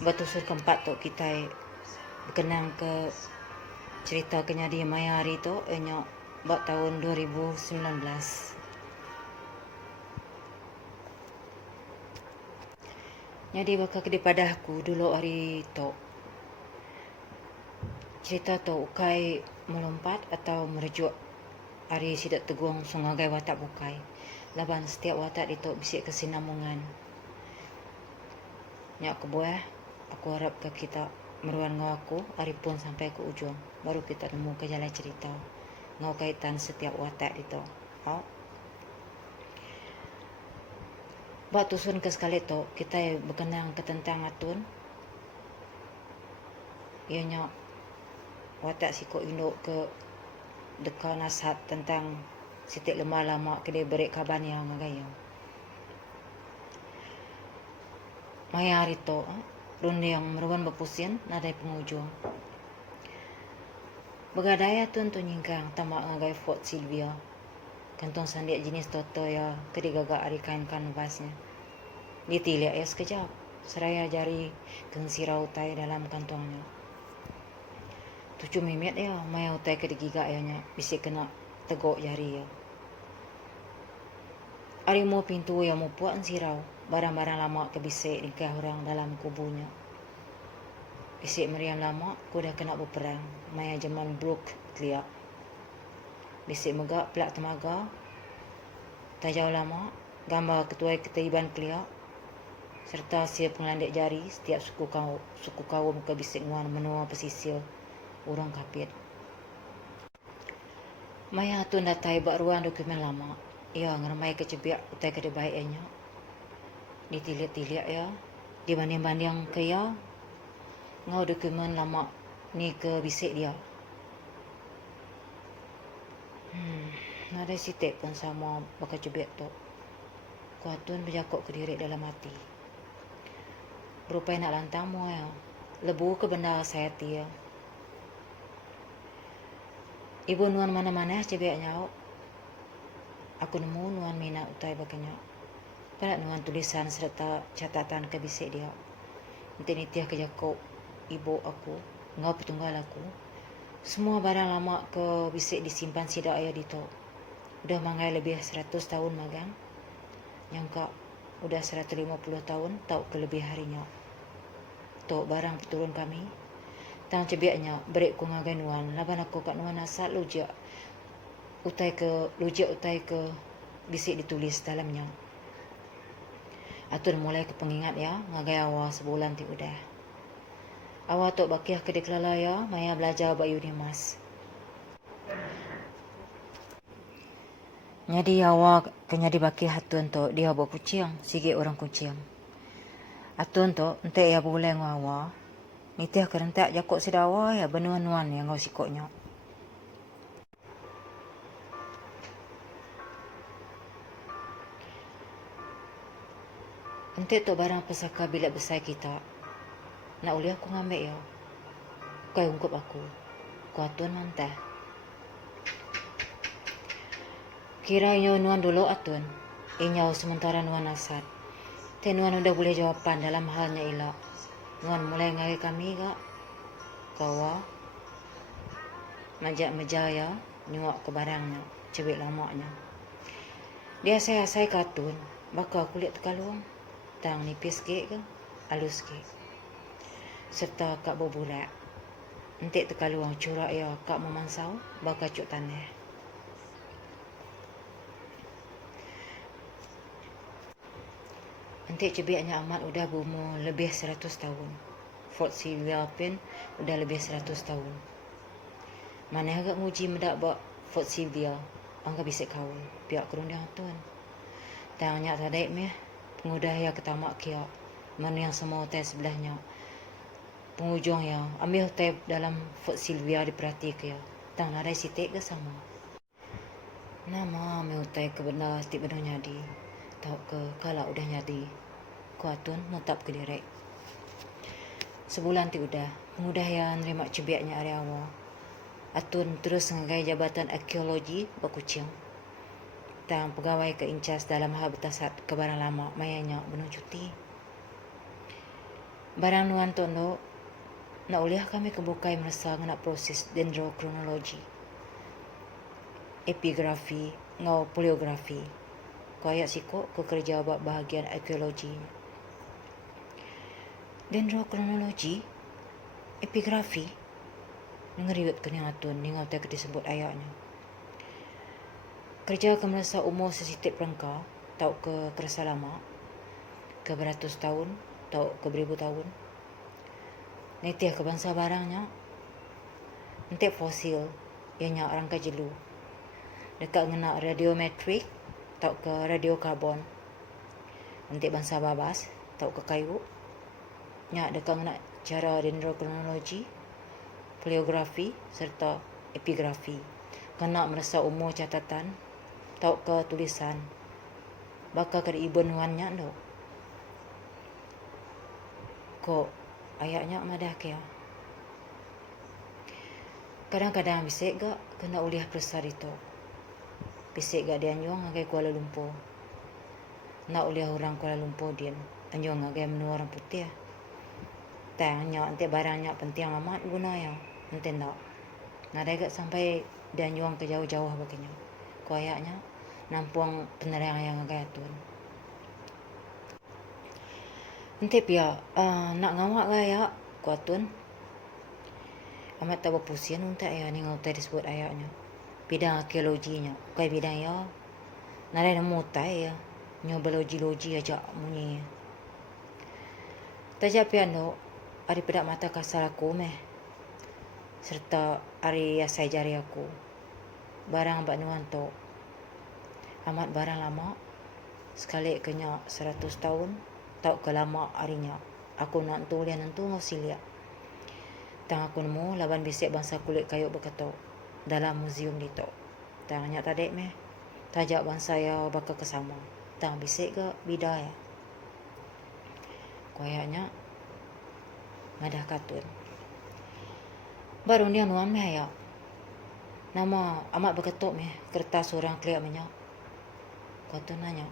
Batusur keempat tu kita berkenang ke cerita kenyadi Mayari tu enyak buat tahun 2019. Jadi bakal daripada aku dulu hari tu cerita tu ukai melompat atau merujuk hari sidak teguang sungai watak bukai. Laban setiap watak itu bisik kesinambungan. Nyak aku buah, aku harap ke kita meruan ngau aku hari pun sampai ke ujung. Baru kita nemu ke jalan cerita. Ngau kaitan setiap watak itu. Oh. Buat tusun ke sekali tu kita berkenang ke tentang atun. Ianya watak siko induk ke dekat nasihat tentang setiap lemah lama kedai berik kaban yang ngagayang. Maya hari tu, runde yang meruan berpusin nadai penghujung. Begadaya tun tu nyingkang tamak ngagai Fort Sylvia. Kantong sandiak jenis toto ya kedigagak ari kain kanvasnya. Ditilik ya sekejap. Seraya jari kengsirau utai dalam kantongnya. Tucu mimet ya, maya utai kedigigak ya nya bisik kena tegok jari ya. Ari mo pintu ya mo puan sirau. Barang-barang lama kebisik nikah orang dalam kubunya. Bisik meriam lama, ku dah kena berperang. Maya zaman Brook keliak. Bisik megak pelak temaga. Tak jauh lama, gambar ketua ketaiban keliak. Serta siap pengelandik jari setiap suku kaum ke bisik nguan menua pesisir urang kapit. Maya tu datai bak ruang dokumen lama. Ya ngeremai kecebiak utai kedai baiknya. Ditilik-tilik ya. Dibanding-banding ke ya. Ngau dokumen lama ni ke bisik dia. Nada sitik pun sama bakal cebiak tu. Kuatun berjakok ke diri dalam hati. Berupai nak lantang mu ya. Lebu ke benda saya tia. Ibu nuan mana-mana cebiaknya. Aku nemu nuan mina utai bakanya. Pada nuan tulisan serta catatan ke bisik dia. Nanti nitiah ke jakok ibu aku. Ngau petunggal aku. Semua barang lama ke bisik disimpan sidak ayah di tu. Udah mangai lebih 100 tahun magang. Nyangka udah 150 tahun tau ke lebih harinya. Tok barang turun kami. Tang cebiaknya berik ku ngagai nuan. Laban aku kat nuan asal lujak. Utai ke bisik ditulis dalamnya. Atun mulai ke pengingat ya. Ngagai awal sebulan ti udah. Awal tok bakiah ke deklala ya. Maya belajar bak Unimas. Jadi awak kena dibaki hatun tu dia buat kucing, sikit orang kucing. Hatun tu ente ya boleh ngawa. Nitih kerentak jakok sedawa ya benuan-nuan yang ngau sikoknya. Ente tu barang pesaka bilik besar kita. Nak uli aku ngambil ya. Kau ungkup aku. Kuatun mantah. Kira inyo nuan dulu atun. Inyo sementara nuan asat. Te nuan udah boleh jawapan dalam halnya ilak. Nuan mulai ngai kami kak. Kawa. Majak mejaya. Nyuak ke barangnya. Cebik lamanya. Dia saya katun. Bakal kulit tekaluang. Tang nipis ke ke. Halus ke. Serta kak berbulat. Entik tekaluang curak ya kak memansau. Bakal cuk tanah. Nanti cebiaknya amat udah berumur lebih 100 tahun. Fort Sylvia pun udah lebih 100 tahun. Mana agak nguji mendak bak Fort Sylvia. Angka bisa kawal. Pihak kerundang tuan. Tanya tadai meh. Pengudah ya ketamak kia. Mana yang semua hotel sebelahnya. Penghujung ya. Ambil hotel dalam Fort Sylvia diperhati kia. Tang nadai sitik ke sama. Nama ambil hotel ke benda setiap benda nyadi. Tahu ke kalau udah nyadi. Kuatun notap ke direk. Sebulan ti udah. Pengudah yang nerima cebiaknya hari awal. Atun terus ngagai jabatan arkeologi berkucing. Tang pegawai ke incas dalam hal betasat ke barang lama mayanya benuh cuti. Barang nuan tono na uliah kami kebukai merasa ngena proses dendrokronologi, epigrafi, ngau poliografi. Kaya siko ke kerja bak bahagian arkeologi. Dendrokronologi, epigrafi, ngeriwet kena atun, ngau tak disebut ayaknya. Kerja ke merasa umur sesitip rengka, tau ke kerasa lama, ke beratus tahun, tau ke beribu tahun. Netiah ke bangsa barangnya, entek fosil, ianya rangka jelu. Dekat ngena radiometrik, tau ke radiokarbon. Entek bangsa babas, tau ke kayu. Nya dekat ngena cara dendrokronologi, poliografi serta epigrafi. Kena merasa umur catatan, tau ke tulisan. Bakal ke ibun wannya no. Kok ayaknya madah kaya. Kadang-kadang bisik gak kena uliah besar itu. Bisik gak dia nyong ngagai Kuala Lumpur. Nak uliah orang Kuala Lumpur dia nyong ngagai menua orang putih. Tanya ante barangnya penting amat guna ya. Ante nak. Nadai gak sampai dia nyong ke jauh-jauh baginya. Ko ayaknya nampuang penerang yang ngagai atun. Ante pia nak ngawak gaya ko atun. Amat tak berpusing untuk ayah ni ngau tak disebut ayahnya. Bidang arkeologinya. Kai bidang ya. Nadai nemu tai ya. Nyo biologi aja munyi. Tajak piano ari pedak mata kasar aku meh. Serta ari asai jari aku. Barang bak nuan to. Amat barang lama. Sekali kenya 100 tahun. Tau ke lama arinya. Aku nak tu lian tu ngau silia. Tang aku nemu laban bisik bangsa kulit kayu berketok dalam muzium dito. Tang nyak tadek meh. Tajak bangsa ya bakal kesama. Tang bisik ke bidaya. Koyaknya madah katun. Baru dia nuan meh ya. Nama amat berketok meh kertas orang keliak menyak. Katun nanya.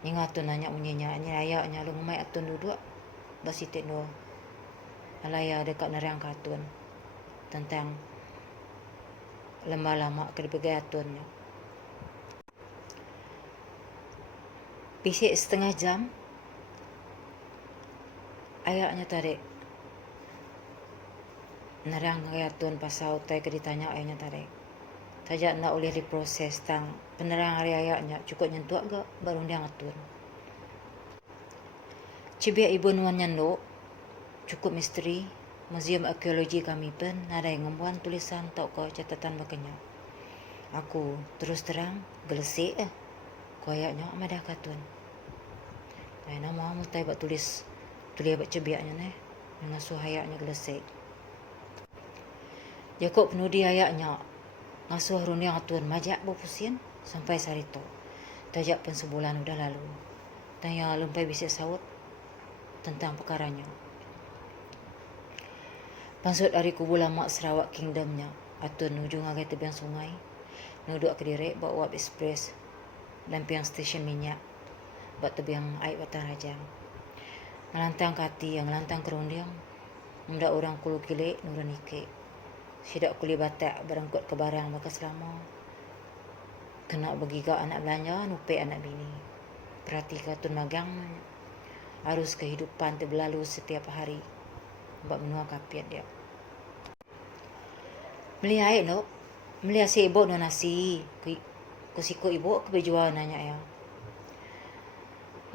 Ningatun nanya munyinya ni ayaknya lu ngumai atun duduk basitik no. Alaya dekat nerang katun tentang lama-lama kerbegai atunnya. Bisik setengah jam ayaknya tarik nerang atun pasal utai ke ditanya ayaknya tarik. Tajak nak boleh diproses tang penerang hari ayaknya cukup nyentuak gak baru dia ngatun. Cibiak ibu nuan nyanduk cukup misteri. Muzium arkeologi kami pun ada yang ngembuan tulisan tau ke catatan makanya. Aku terus terang gelesik koyaknya madah katun. Ay nama mutai bak tulis bak cebiaknya neh ngasuh hayaknya gelesik. Jakok penudi hayaknya ngasuh runia atun majak berpusing sampai sarito. Tajak pun sebulan udah lalu. Tanya lumpai bisik saut tentang perkaranya. Pansut dari kubu lama Sarawak Kingdomnya. Atun ujung agai tebiang sungai. Nuduk ke direk bawa Wap Express. Lampiang stesen minyak. Bak tebiang air Watan Rajang. Ngelantang kati yang ngelantang kerundiang. Muda orang kulu kilik nurun ike. Sidak kuli batak berangkut ke barang bakas lama. Kena begiga anak belanja nupe anak bini. Perhati katun magang. Arus kehidupan terbelalu setiap hari. Bak menua kapiat dia. Melihat air no. Melihat si ibu no nasi. Kusiku ibu kebejuan nanya ya.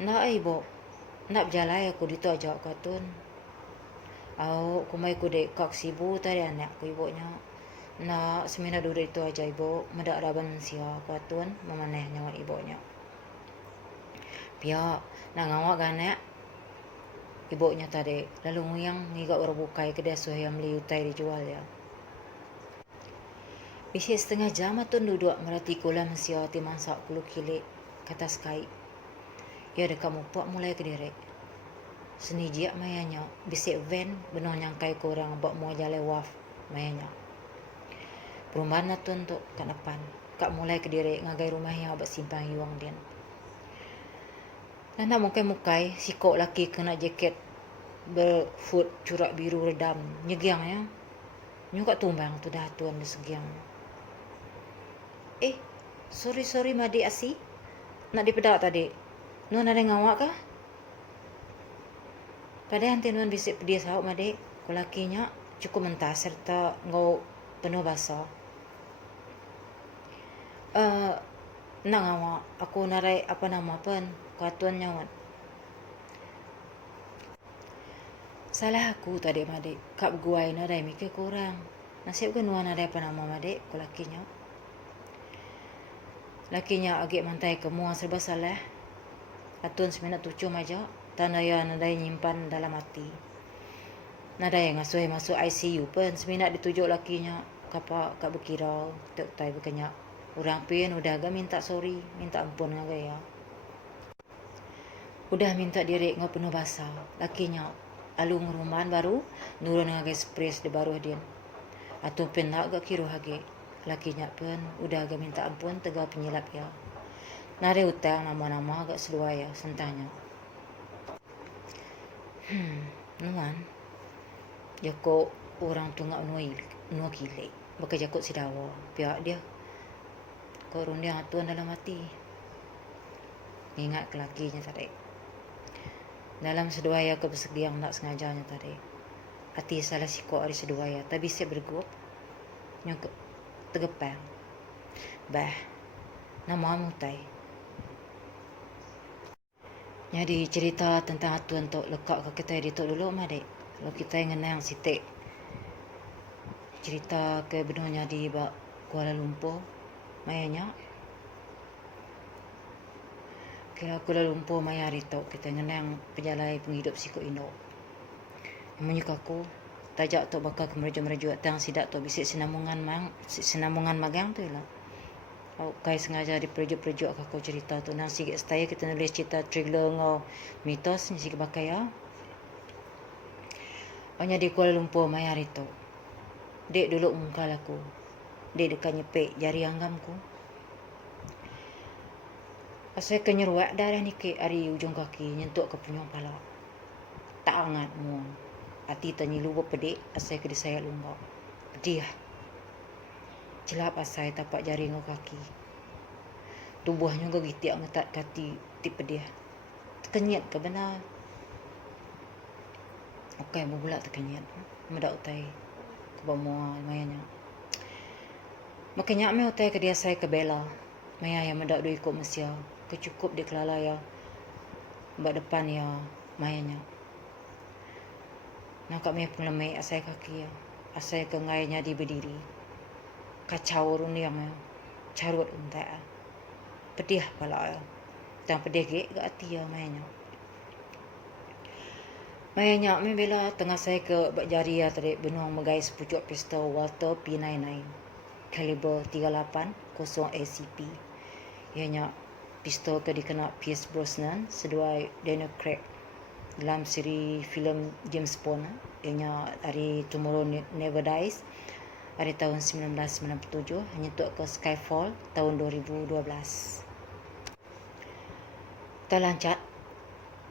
Nak ibu. Nak berjalan aku dito aja katun. Aku kumai ku dek kak sibu tadi anak ku ibunya. Nak semina duduk itu aja ibu. Medak raban sia katun. Memaneh nyawa ibunya. Pia nak ngawak ganak. Ibunya tadi lalu nguyang ngigak berbukai kedai suai yang beli utai dijual ya. Bisik setengah jam atun duduk merhati kolam sia timangsak kulu kilik kata skai. Ya dekat mupak mulai ke direk. Seni jiak mayanya bisik van benar nyangkai korang bak mau jalan waf mayanya. Perumahan atun untuk kat depan. Kak mulai ke direk ngagai rumah yang abak simpang hiwang dia. Nana mukai-mukai sikok laki kena jaket berfood curak biru redam nyegiang ya. Nyo kat tumbang tu dah tuan di segiang. Sorry madi asi. Nak dipedak tadi. Nuan ada ngawak kah? Padahal nanti nuan bisik pedia sahuk madi. Kulakinya cukup mentah serta ngau penuh basah. Nak ngawak. Aku narai apa nama pun. Kuatuan nyawan. Salah aku tadi madi. Kak berguai narai mikir kurang. Nasib ke nuan narai apa nama madi. Kulakinya. Lakinya agak mantai ke mua serba salah. Atun seminat tujuh aja. Tandaya nadai nyimpan dalam hati. Nadai ngasuh masuk ICU pun seminat ditujuk lakinya. Kak berkira. Tak tahu berkenyak. Orang pun udah agak minta sorry. Minta ampun dengan gaya. Udah minta diri ngau penuh basah. Lakinya alung rumahan baru. Nurun dengan gaya spres di baru dia. Atun pun nak agak kira lagi. Lakinya pun udah agak minta ampun tegal penyilap ya. Nari utang nama-nama agak seluar ya sentanya. Nuan. Ya kok orang tu ngak nuai kilik. Bekerja kot sidawa. Pihak dia. Korun dia tuan dalam hati. Ingat ke lakinya tadi. Dalam seduaya ke bersedia nak sengajanya tadi. Hati salah sikok hari seduaya. Tapi saya bergup. Nyok tegepang. Bah. Nama mutai. Jadi cerita tentang atuan tok lekak ke kita di tok dulu mah dek. Kalau kita ngenang sitik. Cerita ke benarnya di Kuala Lumpur. Mayanya. Kira Kuala Lumpur maya hari tok kita ngenang penjalai penghidup siku Indo. Menyuka aku tajak tok bakal ke mereju-mereju tang sidak tok bisik sinamungan magang tu lah. Kai sengaja diperjuk-perjuk aku cerita tu. Nang sikit setaya kita nulis cerita thriller ngau mitos ni sikit bakai ya. Hanya di Kuala Lumpur maya hari tu. Dek dulu muka aku. Dek dekat nyepek jari anggamku. Asal kenyeruak darah ni ke hari ujung kaki nyentuk ke punyong pala. Tak angat muang. Hati tanya lupa pedek asal ke disayat lumbak. Pedih. Celap asai tapak jari ngau kaki. Tubuhnya gak gitu ngetat kati tipe dia. Terkenyat ke benar. Okey, berbulat terkenyat. Medak utai. Kebamua mayanya. Makanya me utai ke dia saya ke Bella. Maya yang medak du ikut Malaysia. Kecukup dia kelala ya. Mbak depan ya mayanya. Nak me pengelemai asai kaki ya. Asai ke ngainya di berdiri. Kacau runiang ya. Carut untai. Pedih pala ya. Dan pedih ke hati ya mayanya. Mayanya me bela tengah saya ke bak jari ya tadi benuang megais pucuk pistol Walter P99 kaliber 38 ACP. Ianya pistol ke dikena Pierce Brosnan seduai Daniel Craig dalam siri filem James Bond. Ianya hari Tomorrow Never Dies hari tahun 1997 hanya tu ke Skyfall tahun 2012. Terlancat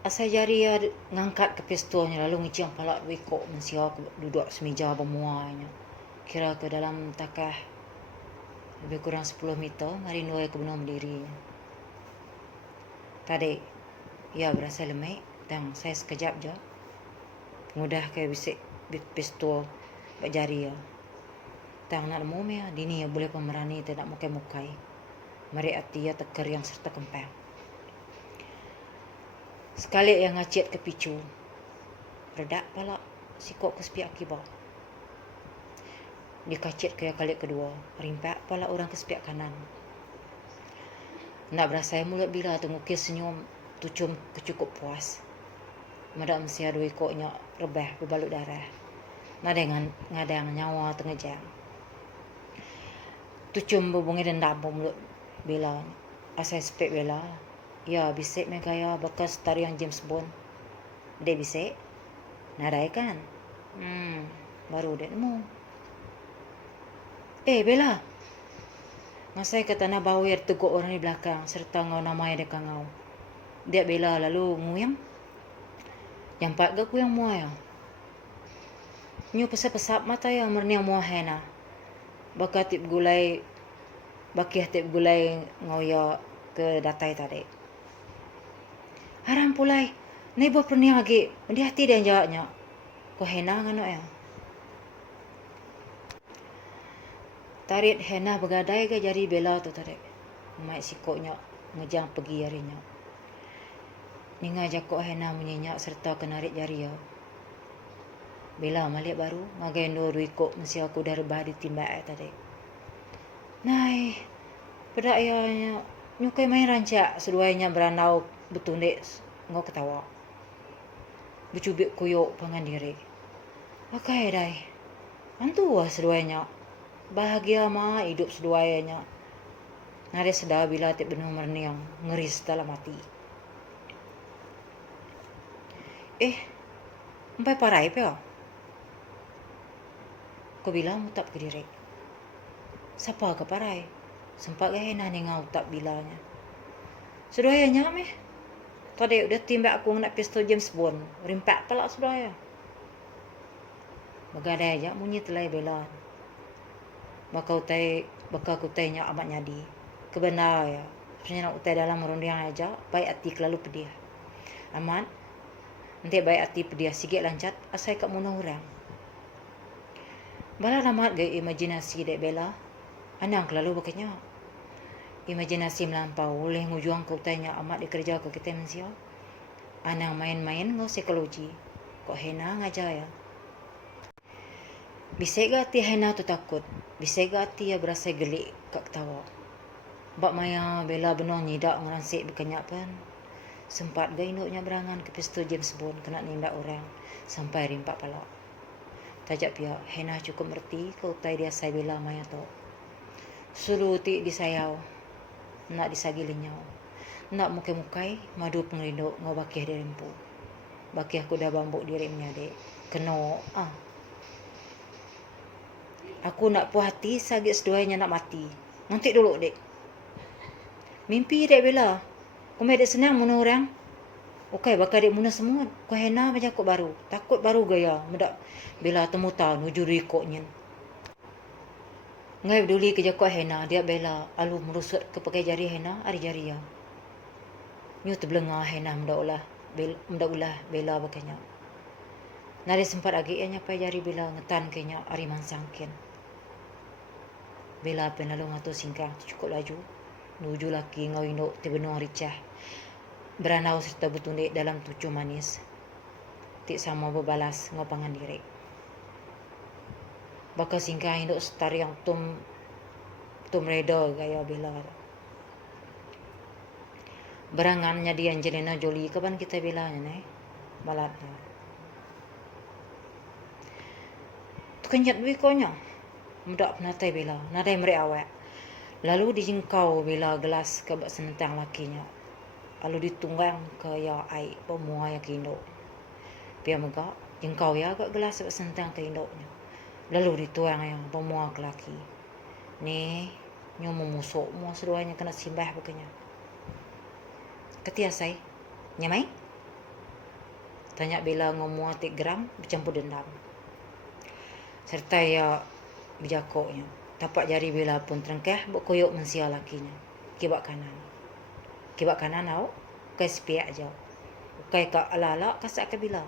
asal jari ya ngangkat ke pistolnya lalu ngiciang palak wekok mensia duduk semeja bermuanya. Kira ke dalam takah lebih kurang 10 meter mari nuai ke benar berdiri. Tadi ya berasa lemai dan saya sekejap je mudah ke bisik pistol bak jari ya. Tang nak mau ya dini ya boleh pemerani tidak mukai-mukai. Mari hati ya teker yang serta kempang. Sekali yang ngacit ke picu. Redak pala sikok ke sepiak kibak. Dikacit ke kali kedua. Rimpak pala orang ke sepiak kanan. Nak berasa mulut bila tu ngukis senyum tucum kecukup puas. Madak mesti ada ikoknya rebah berbalut darah. Ngadang nyawa tengejang. Tucum berbungi dendam mulut bila. Asal spek bila. Ya, bisik me gaya bekas tarian James Bond. Dek bisik. Nadai kan? Baru dek nemu. Bella. Ngasai ke tanah bawir teguk orang di belakang serta ngau namanya dekat ngau. Dia Bella lalu nguyam. Yang pat ga ku yang mua ya. Nyo pesap-pesap mata yang merniang mua hena. Baka tip gulai bakih tip gulai ngoyo ke datai tadi. Haram pulai. Nai buat perniang lagi. Mandi hati dia jawabnya. Ko hena ngano ya. Tarit hena begadai ke jari bela tu tadi. Mai sikoknya ngejang pergi jarinya. Ninga jakok hena menyenyak serta kenarik jari ya. Bela malik baru ngagai no ruikok mesti aku dah rebah ditimbak tadi. Nai, pada ayahnya nyukai main rancak seduainya beranau betundik ngau ketawa. Bercubik kuyuk pangan diri. Pakai dai. Antu wah seduainya. Bahagia mah hidup seduainya. Nade sedar bila tik benar merniang ngeris dalam hati. Empai parai pe. Ko bilang utap ke diri. Siapa ke parai? Sempat ke hena ni ngau utap bilanya. Seduainya meh. Tadi udah timbak aku nak pistol James Bond. Rimpak pelak seduaya. Begadai aja munyi telai bela. Bakal kutainya amat nyadi. Kebenar ya. Sebenarnya nak utai dalam merundiang aja. Baik hati kelalu pedih. Amat. Nanti baik hati pedih. Sikit lancat. Asai kat munah orang. Bala ramat gaya imajinasi dek bela. Anang kelalu bakatnya. Imajinasi melampau. Oleh ngujuang ke utainya amat dikerja ke kita manusia. Anang main-main ngau psikologi. Kok hena ngajar ya. Bisa ga hati hena tu takut. Bisa ga hati ya berasa gelik kak ketawa. Bak maya bela benar nyidak ngeransik berkenyak pun. Sempat ga induknya berangan ke pistol James Bond kena nindak orang. Sampai rimpak palak. Tajak pihak hena cukup merti ke utai dia sai bela maya tu. Sulu ti disayau. Nak disagi lenyau. Nak mukai-mukai madu pengerinduk ngau bakih dia rempu. Bakih aku dah bambuk diri menyadek. Kena Aku nak puas hati sagit seduainya nak mati. Nanti dulu dek. Mimpi dek bela. Kumai dek senang munah orang. Okey bakal dek munah semua. Kau hena macam aku baru. Takut baru gaya. Medak bela temu tahu nuju rikoknya. Ngai peduli ke jakok hena. Dia bela alu merusut ke pakai jari hena. Ari jari ya. Nyu terbelengah hena mendak ulah bela bakanya. Nari sempat lagi ia nyapai jari bela ngetan kenya ari mansangkin. Bela pen lalu ngatu singkang cukup laju. Nuju laki ngau induk tibenung ricah. Beranau serta bertundik dalam tujuh manis. Tik sama berbalas ngau pangan diri. Bakal singkang induk setari yang tum reda gaya bela. Berangan jadi Angelina Jolie kapan kita belanya nih? Balatnya. Tu kenyat duit konya. Mudak penatai bela. Nadai merek awak. Lalu dijengkau bela gelas ke bak senentang lakinya. Lalu ditunggang ke ya air pemua ya ke induk. Pia megak jengkau ya agak gelas bak senentang ke induknya. Lalu dituang yang pemua ke laki. Ni nyo memusuk mua seduanya kena simbah bekanya. Ketia sai. Nyamai? Tanya bela ngomong tik geram bercampur dendam. Serta ya berjakoknya. Tapak jari bela pun terengkeh buk koyok mensia lakinya. Kibak kanan. Kibak kanan au. Kai sepiak aja. Kai ka ala-ala kasak ke bela.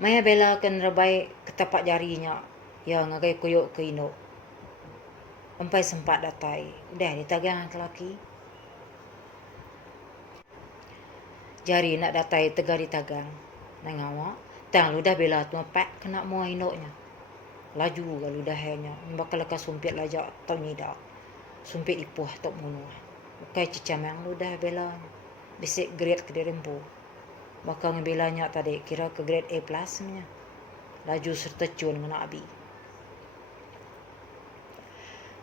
Maya bela kan rebai ke tapak jarinya. Ya ngagai koyok ke induk. Empai sempat datai. Dah ditagang ke laki. Jari nak datai tegar ditagang. Nangawa. Tang ludah bela tu empat kena mua induknya. Laju ke ludah hanya. Bakal lekas sumpit lajak tau nyidak. Sumpit ipuh tak munuh. Bukai cicam yang ludah bela. Bisik grade ke dirempu. Bakal ngebelanya tadi kira ke grade A+. Laju serta cun kena abi.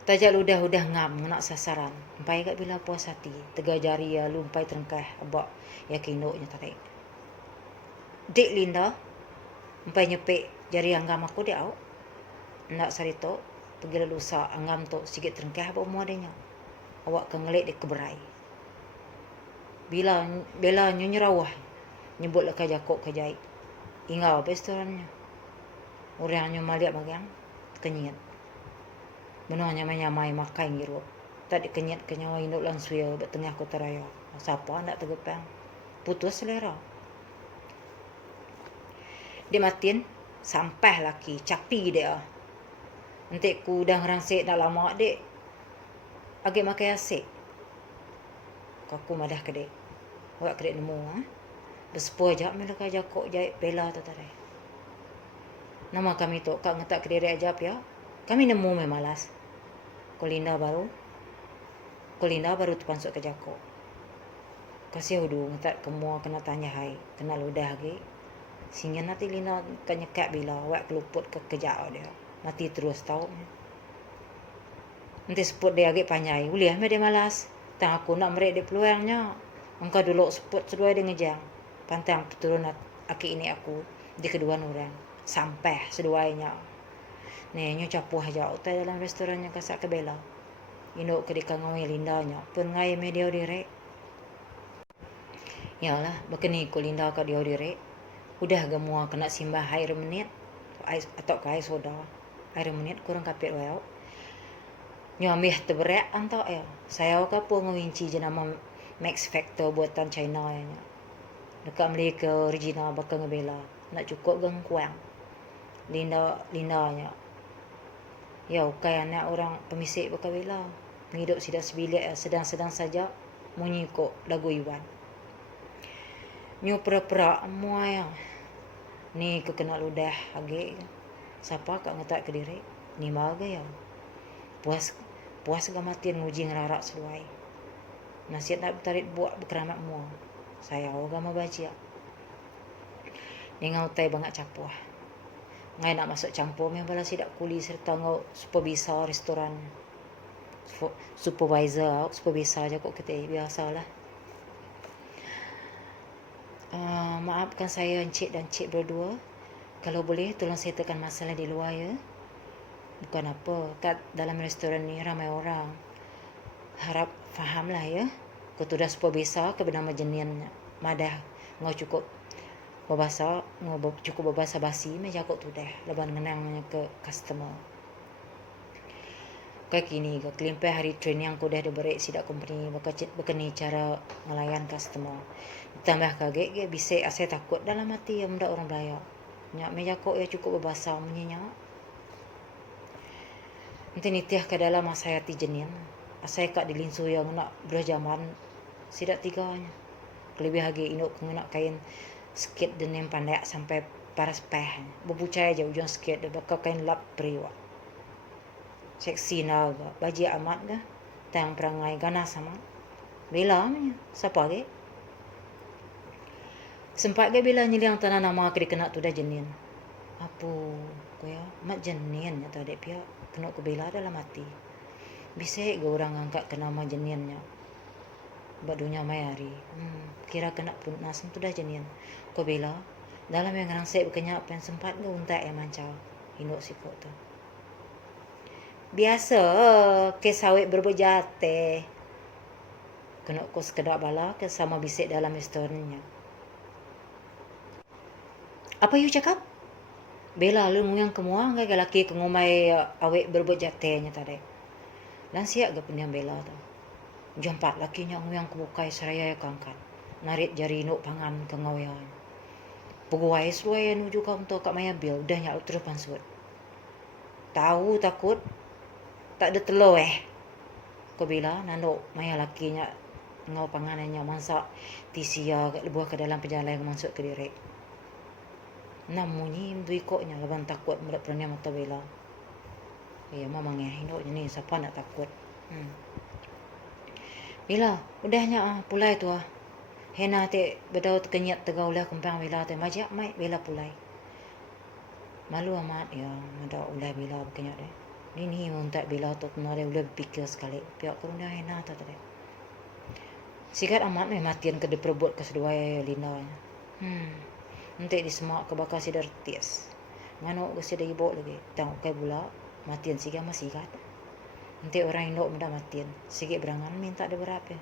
Tajak ludah-ludah ngam nak sasaran. Empai kat bila puas hati. Tegar jari ya lumpai terengkah. Abak ya kinduknya tadi. Dek Linda. Empai nyepik jari anggam aku dia au. Nak sarito. Pergi lalu sa anggam tu sikit terengkah abak umur adanya. Awak ke ngelik di keberai. Bela nyerawah. nyebut lah jakok kejai. Ingau restorannya. Orangnya maliak bagang kenyit. Menanya menyamai makai ngiru. Tadi kenyit kenyawa induk langsung ya tengah kota raya. Siapa ndak tegepang. Putus selera. Dia matiin sampai laki capi dia. Nanti ku dah ngerangsik dah lama dek. Agak makai asik. Kaku madah kedek. Wak kedek nemu ha. Bersepuluh aja mereka jakok jahit bela tu tadi. Nama kami tu kak ngetak kediri aja ya. Kami nemu malas. Kolinda baru terpansuk ke jakok. Kasih udu ngetak kemua kena tanya hai. Kena ludah lagi. Sehingga nanti Lina kan nyekak bila wak keluput ke kejauh dia. Mati terus tahu. Nanti seput dia agak panjai. Uliah dia malas. Tang aku nak merek dia peluangnya. Engkau dulu seput sedua dia ngejang. Pantang turun aki ini aku di kedua orang. Sampai seduanya. Nih nyo capuh aja utai dalam restorannya kasak ke bela. Induk ke dikangawai lindanya. Pun ngai media direk. Yalah, bekeni ku linda ka dia direk. Udah gemua kena simbah air menit atau air soda. Air menit kurang kapit wae. Nyo amih teberak antau ya. Saya ka pun ngewinci jenama Max Factor buatan China ya. Dekat Malaysia original bakal ngebela. Nak cukup gengkuang. Linda-nya. Ya, ukai anak orang pemisik bakal bela. Menghidup sidak sebilik sedang-sedang saja. Munyi kok lagu Iwan. Nyo pera-pera mua yang. Ni kekenal ludah agak. Siapa kak ngetak ke diri? Ni maga ya. Puas gamatin nguji ngerarak seluai. Nasihat nak bertarik buat berkeramat mua. Saya agama baca. Ni ngau tai bangat capuh. Ngai nak masuk campur memang sidak kuli serta ngau supervisor restoran. Supervisor je kok kita biasalah. Maafkan saya encik dan cik berdua. Kalau boleh tolong settlekan masalah di luar ya. Bukan apa, kat dalam restoran ni ramai orang. Harap fahamlah ya. Kau tu dah supervisor ke bernama jenian madah ngau cukup berbahasa basi meja kau tu dah leban ngenangnya ke customer. Kayak kini ke kelimpai hari training aku dah berik sidak company bekeni cara ngelayan customer. Tambah kaget ke bisik asai takut dalam hati yang muda orang Melayu. Nyak meja kau ya cukup berbahasa menyenyak. Nanti nitiah ke dalam asai hati jenin. Asai kak dilinsu yang nak berjaman sidak tiganya. Lebih lagi induk nak kain skate dan yang pandai sampai paras peh. Berbucai aja ujung skate dia bakal kain lap periwa. Seksi naga, baji amat dah. Tang perangai ganas sama. Bela namanya. Siapa ke? Sempat ke bila nyiliang tanah nama ke dikena tu dah jenin. Apa ko ya? Mat jenin ya tadi pihak kena ke bela dalam hati. Bisik ke orang angkat ke nama jeninnya. Badunya mayari. Kira kena pun nasem tu dah jenin. Ko bela dalam yang ngerangsek berkenyak pen sempat ke untak yang mancau. Induk sikok tu. Biasa ke sawit berbejate. Kena ko sekedar bala ke sama bisik dalam restorannya. Apa you cakap? Bela lu nguyang kemua ngai laki ke ngomai awek berbejatenya tadi. Dan siap ke pendiam bela tu. Jompat lakinya nguyang kebukai seraya kangkat. Narik jari nuk pangan ke ngawian. Peguai suai nuju kau untuk kat maya bil dah nyak terus pansut. Tahu takut tak ada telur Kau bila nanduk maya lakinya ngau panganannya masak tisia lebuah ke dalam penjala yang masuk ke diri. Namunyi dui koknya leban takut mudak peranya mata bela. Ya mamang hinduknya ni siapa nak takut. Bila udahnya pulai tu Hena te bedau kenyat tegau lah kempang bela te majak mai bela pulai. Malu amat ya ada ulai bela kenyat deh. Ini untuk bela tu kena dia udah pikir sekali. Pihak kurangnya Hena tu tadi. Sikat amat matian ke deperbut ke sedua Linda. Nanti disemak ke bakal sidar ties. Ngano ke sidar ibu lagi. Tang kai bula matian sikat masih kat. Nanti orang Indo muda matian. Sikit berangan minta dia berapa.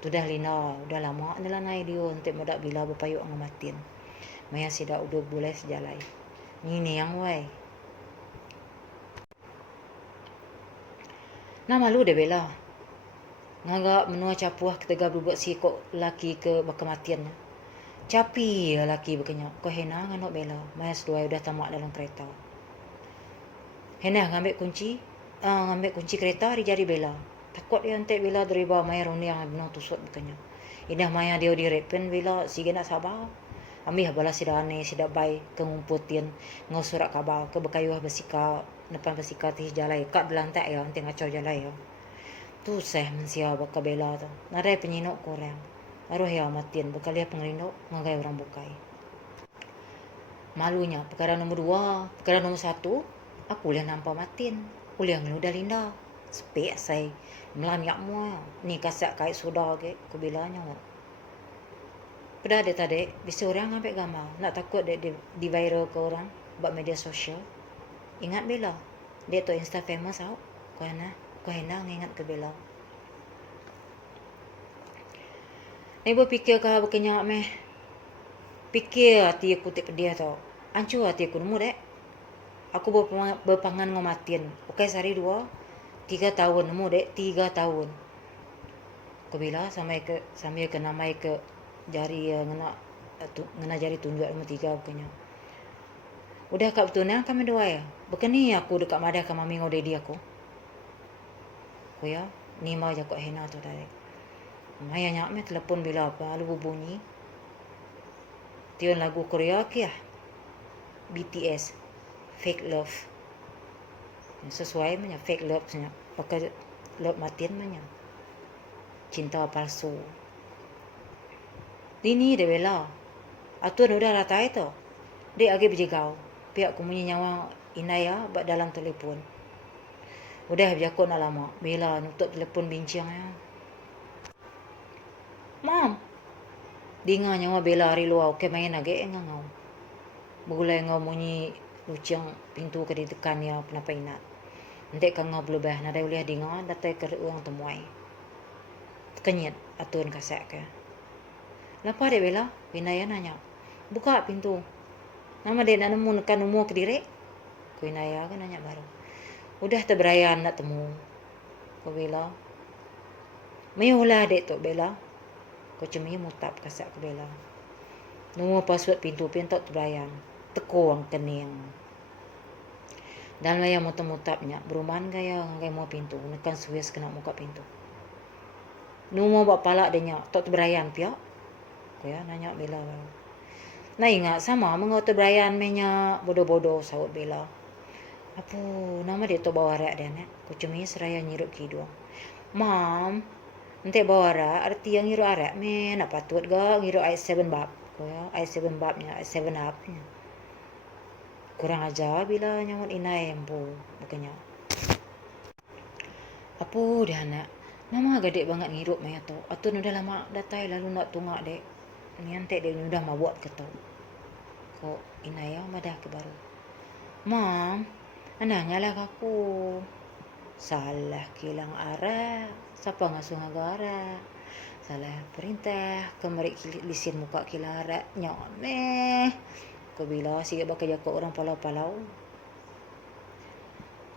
Tu dah lina, udah lama adalah naik dia untuk modak bila berpayuk ngamatin. Maya sida udah boleh sejalai. Ini yang wai. Nah malu deh bela. Ngagak menua capuah ketega berbuat si kok laki ke kematiannya. Capi ya laki bekenya. Kau hena nganok bela. Maya sedua udah tamak dalam kereta. Hena ngambil kunci kereta di jari bela. Takut dia nanti bela dari bawah Maya Roni yang benang tusuk bekenya. Indah Maya dia direpen bela sige nak sabar. Ambil bala sida ane sida bay kengumputin ngosurak kabar ke bekayuh besika depan besika tih jalai kat belantak ya nanti ngacau jalai ya. Tu seh mensia baka bela tu. Narai penyinok korang. Aruh ya matin bekalia pengerindok ngagai orang bukai. Malunya perkara nombor 2, perkara nombor 1, aku lihat nampak matin. Kuliah ngeludah linda. Sepek saya. Melanyak mua. Ni kasak kait sudah ke. Aku bilanya. Pada ada tadi, bisa orang ambil gambar. Nak takut dia di viral ke orang. Buat media sosial. Ingat bela. Dia tu Insta famous tau. Kau hendak ingat ke bela. Ibu fikir kah berkenyak meh. Fikir hati aku tak pedih tau. Ancur hati aku nemu dek. Aku berpangan ngomatin. Oke sehari 2, 3 tahun nemu dek. 3 tahun. Aku bila sambil ke namai ke jari ngena jari tunjuk nombor 3 bukannya. Udah kat betul nah kami dua ya. Bukan ni aku dekat madah ke mami ngau dedi aku. Aku ya, ni mau je kok hena tu tadi. Maya nyak me telefon bila apa lu bunyi. Tion lagu Korea ke ya. BTS Fake Love. Sesuai punya fake love punya. Pakai love matin punya. Cinta palsu. Ini dia bela. Atun udah ratai tu. Dia agak berjegau. Pihak aku punya nyawa inaya buat dalam telefon. Udah berjakut nak lama. Bela nutup telefon bincang ya. Mam. Dengar nyawa bela hari luar. Okey main agak ngau. Begulai ngau bunyi lucang pintu ke ditekan ya kenapa inat. Nanti kan ngau berlebih. Nada boleh dengar. Datai ke orang temuai. Kenyit atun kasak ke. Lapa dia bela? Inaya nanya. Buka pintu. Nama dia nak nemu nekan umur ke diri. Ku inaya kan nanya baru. Udah terberayan nak temu. Ku bela. Mayulah dek tu bela. Ku cumi mutap kasak ku bela. Nemu password pintu pintu terberayan. Tekong kening. Dan maya mutap-mutapnya. Berumahan gaya ngai mau pintu. Nekan sues kena muka pintu. Nemu buat palak dia. Tak terberayan pihak. Ku ya nanya bela baru. Nah ingat sama mengau terberayan menya bodoh-bodoh saut bela. Apa nama dia tu bawa rak dia nak. Ku cumi seraya nyirup kidung. Mam, nanti bawa rak arti yang ngirup arak me nak patut ga ngirup ayat 7 bab. Ku ya ayat 7 babnya, ayat 7 up-nya. Kurang ajar bila nyawat inai empu bukannya. Apa dia nak? Nama gadek banget ngirup me tu. Atun udah lama datai lalu nak tungak dek. Ni nanti dia udah mau buat ke tu. Kok inai madah ke baru. Mam, anak ngalah aku. Salah kilang arak. Siapa ngasuh ngagara. Salah perintah. Kemarik lisin muka kilang arak. Nyok meh. Kau bila sige bakal jakok orang palau-palau.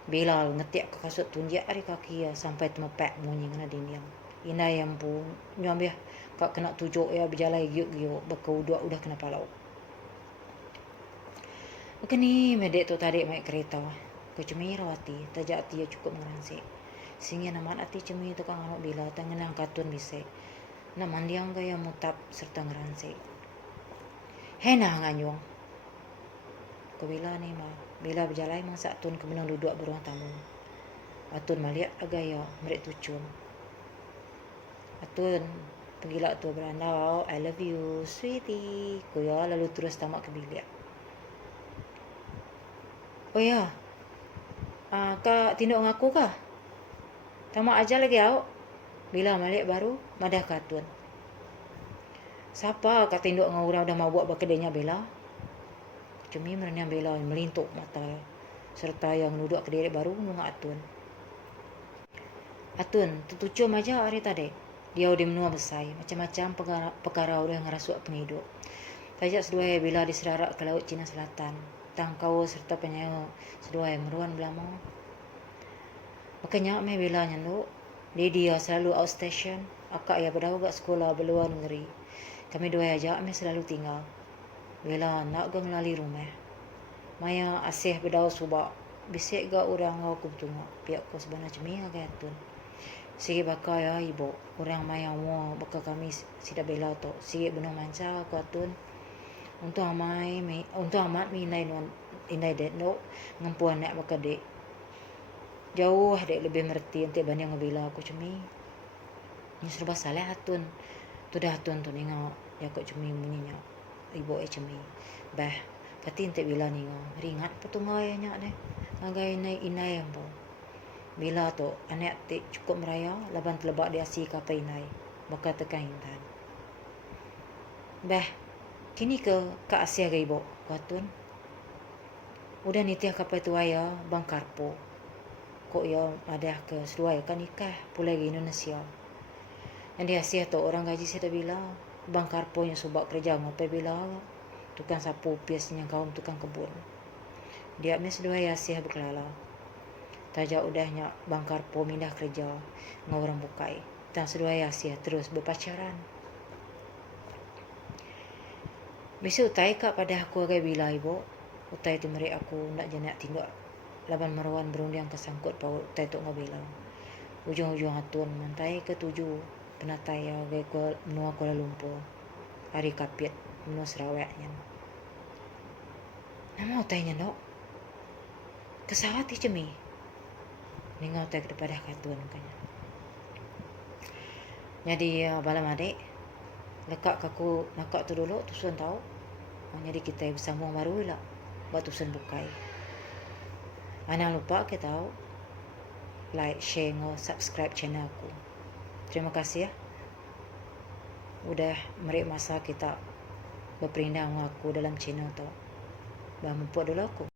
Bila ngetiak ke kasut tunjak hari kaki ya. Sampai tempat bunyi kena dinding. Inai yang pun. Nyom ya. Kak kena tujuk ya. Berjalan giuk-giuk. Bakal udah kena palau. Bukan ni medek tu tarik maik kereta. Kau cumi rawati. Tajak hati ya cukup ngeransik. Sehingga naman hati cumi tu kang anok bila. Tangan katun bisik. Naman diang gaya mutap serta ngeransik. Hena nganyong. Kau bila ni mah. Bila berjalan masa atun kemenang duduk beruang tamu. Atun maliak agaya merek tucun. Atun pergilah tu berandau. I love you sweetie. Kau ya lalu terus tamak ke bilik. Oh ya. Kak tinduk ngaku kah? Tamak aja lagi awak. Bila malik baru madah katun. Siapa kak tinduk ngau dah mau buat bakedenya bela? Cumi merenang bela melintuk mata serta yang duduk ke diri baru nunggu atun. Atun, tertucum aja hari tadi. Dia udah menua besar, macam-macam perkara udah ngerasuk penghidup. Tajak seduai bila diserarak ke Laut Cina Selatan. Tangkau serta penyayo seduai meruan belamo. Makanya me bila nyanduk, dia selalu outstation. Akak ya berdau gak sekolah berluar negeri. Kami dua aja me selalu tinggal. Bila nak gak ngelali rumah. Maya asih berdau subak. Bisik gak orang ngau kubtunga. Pihak ko sebenarnya cemi agak atun. Sige baka ya ibu. Orang maya mau baka kami sida bela to. Sige benong manca ko atun. Untuk amat mi inai dek no ngempuan nak baka dek. Jauh dek lebih merti ente banding ngabila aku cumi. Ni serba salah atun. Tu dah atun tu ninga ya ko cumi munyinya. Ibu cumi. Bah, pati ente bila ninga ringat patungai nya ne. Agai inai ambo. Bila tu anak te cukup meraya laban telebak dia si kapa inai. Baka tekan intan. Bah, kini ke Asia ga ibu katun. Udah nitiah kapa tu aya Bang Karpo. Kok ya ada ke seduai kan nikah pulai ke Indonesia. Yang di Asia tu orang gaji saya bila Bang Karpo yang subak kerja ngapai bila tukang sapu biasanya kaum tukang kebun. Dia mes seduai Asia berkelala. Tajak udahnya Bang Karpo mindah kerja ngorang bukai. Dan seduai Asia terus berpacaran. Bisa utai kak pada aku agak bila ibu. Utai tu meri aku nak jenak tinggal. Laban meruan berundiang kesangkut paut utai tu ngabila. Ujung-ujung atun mantai ketujuh penatai agak ke menua Kuala Lumpur. Hari Kapiat menua Sarawaknya. Nama utainya dok. Kesawati cemi. Ningau utai kepada katun kanya. Jadi balam adik. Lekak kaku nakak tu dulu tusun tahu. Jadi kita bersambung baru lah. Buat tusun bukai. Jangan lupa kita tahu. Like, share, subscribe channel aku. Terima kasih ya. Udah meri masa kita berperindah dengan aku dalam channel tu. Dah mumput dulu aku.